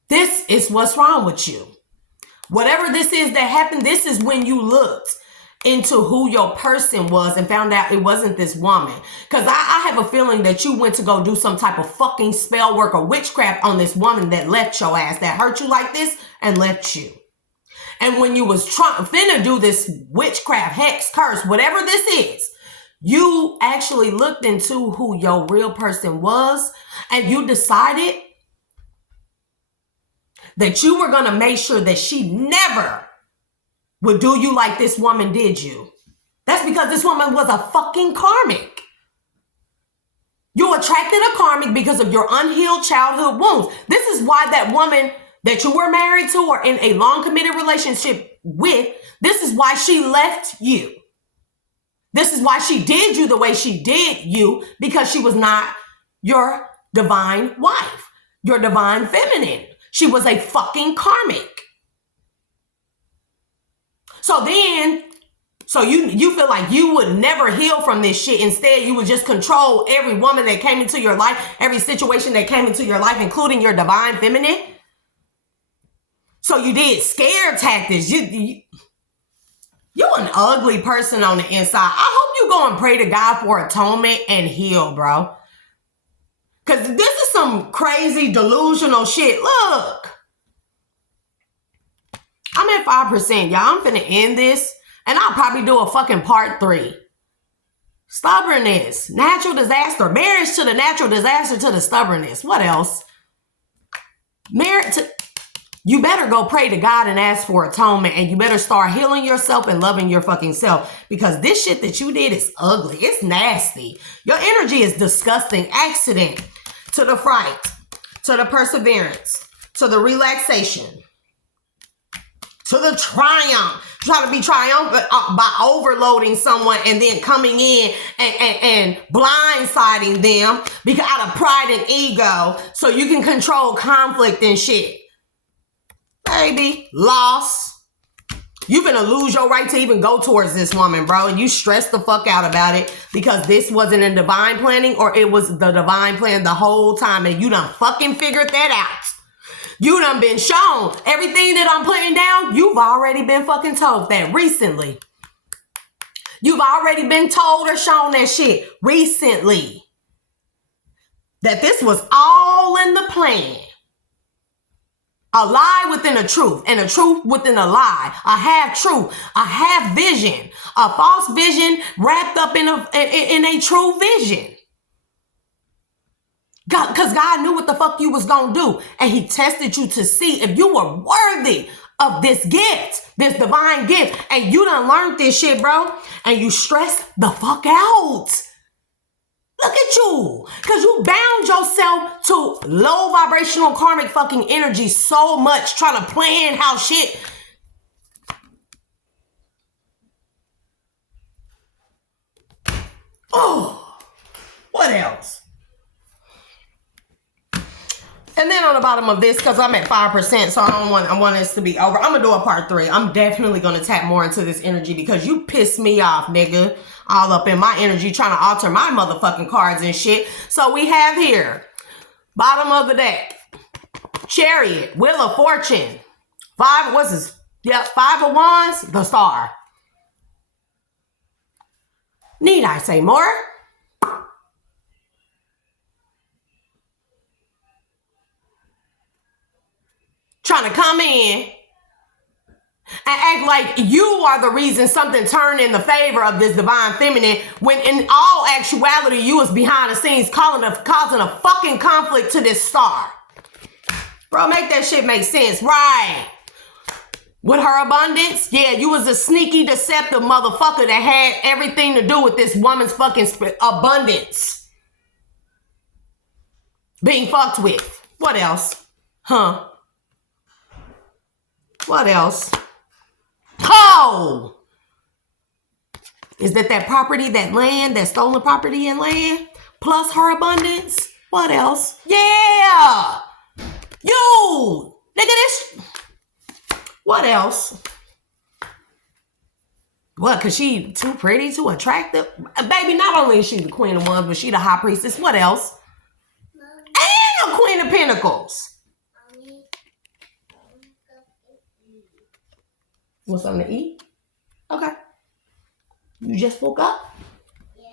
This is what's wrong with you. Whatever this is that happened, this is when you looked into who your person was and found out it wasn't this woman. Because I have a feeling that you went to go do some type of fucking spell work or witchcraft on this woman that left your ass, that hurt you like this and left you. And when you was finna do this witchcraft, hex, curse, whatever this is, you actually looked into who your real person was and you decided that you were going to make sure that she never would do you like this woman did you. That's because this woman was a fucking karmic. You attracted a karmic because of your unhealed childhood wounds. This is why that woman that you were married to or in a long committed relationship with, this is why she left you. This is why she did you the way she did you, because she was not your divine wife, your divine feminine. She was a fucking karmic. So you feel like you would never heal from this shit. Instead, you would just control every woman that came into your life, every situation that came into your life, including your divine feminine. So you did scare tactics. You an ugly person on the inside. I hope you go and pray to God for atonement and heal, bro. Because this is some crazy delusional shit. Look. I'm at 5%, y'all. I'm finna end this. And I'll probably do a fucking part 3. Stubbornness. Natural disaster. Marriage to the natural disaster to the stubbornness. What else? You better go pray to God and ask for atonement, and you better start healing yourself and loving your fucking self, because this shit that you did is ugly. It's nasty. Your energy is disgusting. Accident to the fright, to the perseverance, to the relaxation, to the triumph. Try to be triumphant by overloading someone and then coming in and blindsiding them because out of pride and ego so you can control conflict and shit. Baby, loss. You're gonna lose your right to even go towards this woman, bro. And you stress the fuck out about it because this wasn't in divine planning, or it was the divine plan the whole time and you done fucking figured that out. You done been shown everything that I'm putting down. You've already been fucking told that recently. You've already been told or shown that shit recently. That this was all in the plan. A lie within a truth, and a truth within a lie. A half truth, a half vision, a false vision wrapped up in a true vision. Because God knew what the fuck you was gonna do, and he tested you to see if you were worthy of this gift, this divine gift, and you done learned this shit, bro, and you stressed the fuck out. Look at you, because you bound yourself to low vibrational karmic fucking energy so much, trying to plan how shit. Oh, what else? And then on the bottom of this, because I'm at 5%, so I want this to be over. I'm going to do a part 3. I'm definitely going to tap more into this energy because you pissed me off, nigga. All up in my energy trying to alter my motherfucking cards and shit. So we have here, bottom of the deck, Chariot, Wheel of Fortune, 5 of Wands, the Star. Need I say more? Trying to come in and act like you are the reason something turned in the favor of this divine feminine, when in all actuality you was behind the scenes causing a fucking conflict to this star. Bro, make that shit make sense, right? With her abundance, yeah, you was a sneaky, deceptive motherfucker that had everything to do with this woman's fucking abundance being fucked with. What else? Huh? What else? Oh! Is that property, that land, that stolen property and land, plus her abundance? What else? Yeah! You! Nigga, this... What else? What, because she too pretty, too attractive? Baby, not only is she the Queen of Wands, but she the High Priestess. What else? And the Queen of Pentacles. Want something to eat? Okay. You just woke up? Yeah.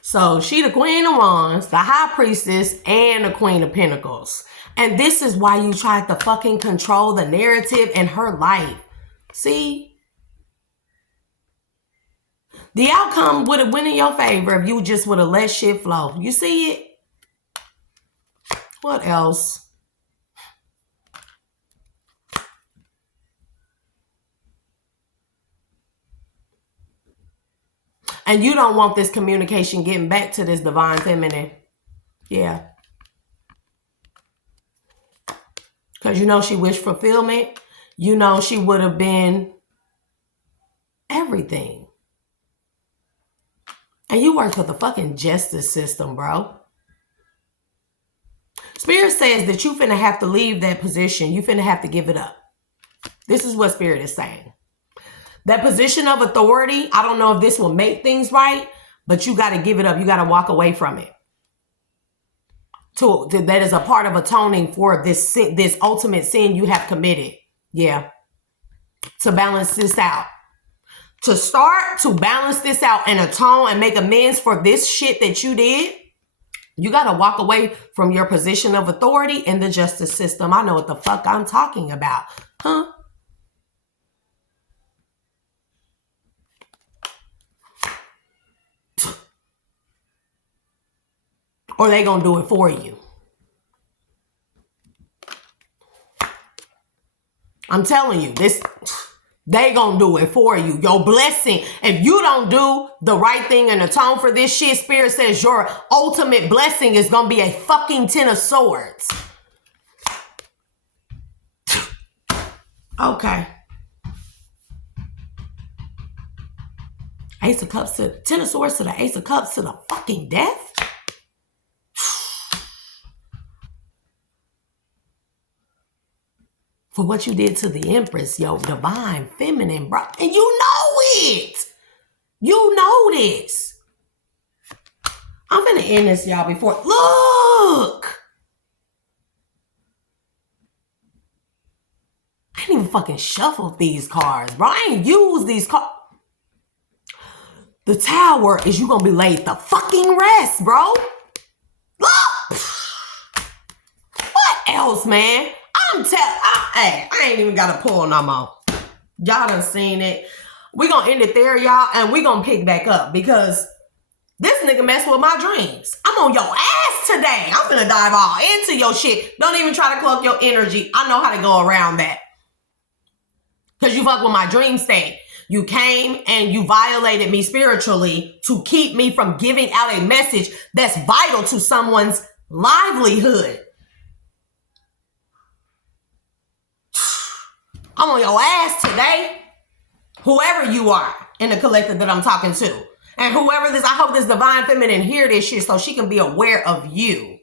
So she the Queen of Wands, the High Priestess, and the Queen of Pentacles. And this is why you tried to fucking control the narrative in her life. See? The outcome would have went in your favor if you just would have let shit flow. You see it? What else? And you don't want this communication getting back to this divine feminine. Yeah. Because you know she wished fulfillment. You know she would have been everything. And you work for the fucking justice system, bro. Spirit says that you finna have to leave that position. You finna have to give it up. This is what Spirit is saying. That position of authority, I don't know if this will make things right, but you got to give it up. You got to walk away from it. That is a part of atoning for this ultimate sin you have committed. Yeah. To balance this out. To start to balance this out and atone and make amends for this shit that you did, you got to walk away from your position of authority in the justice system. I know what the fuck I'm talking about. Huh? Or they gonna do it for you. I'm telling you, they gonna do it for you. Your blessing. If you don't do the right thing and atone for this shit, Spirit says your ultimate blessing is gonna be a fucking 10 of swords. Okay. Ace of Cups to 10 of Swords to the Ace of Cups to the fucking death. For what you did to the Empress, yo, divine feminine, bro. And you know it. You know this. I'm gonna end this, y'all, before. Look. I ain't even fucking shuffled these cards, bro. I ain't used these cards. The Tower is you gonna be laid the fucking rest, bro. Look. What else, man? I ain't even got to pull no more. Y'all done seen it. We gonna end it there, y'all, and we gonna pick back up because this nigga messed with my dreams. I'm on your ass today. I'm gonna dive all into your shit. Don't even try to cloak your energy. I know how to go around that. Because you fuck with my dream state. You came and you violated me spiritually to keep me from giving out a message that's vital to someone's livelihood. I'm on your ass today. Whoever you are in the collective that I'm talking to. And whoever this, I hope this divine feminine hear this shit so she can be aware of you.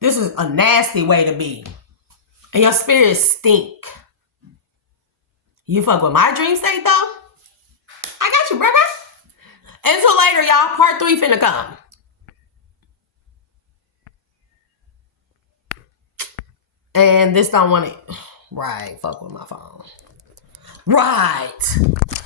This is a nasty way to be. And your spirit stink. You fuck with my dream state though? I got you, brother. Until later, y'all. Part 3 finna come. And this don't want it. Right, fuck with my phone. Right.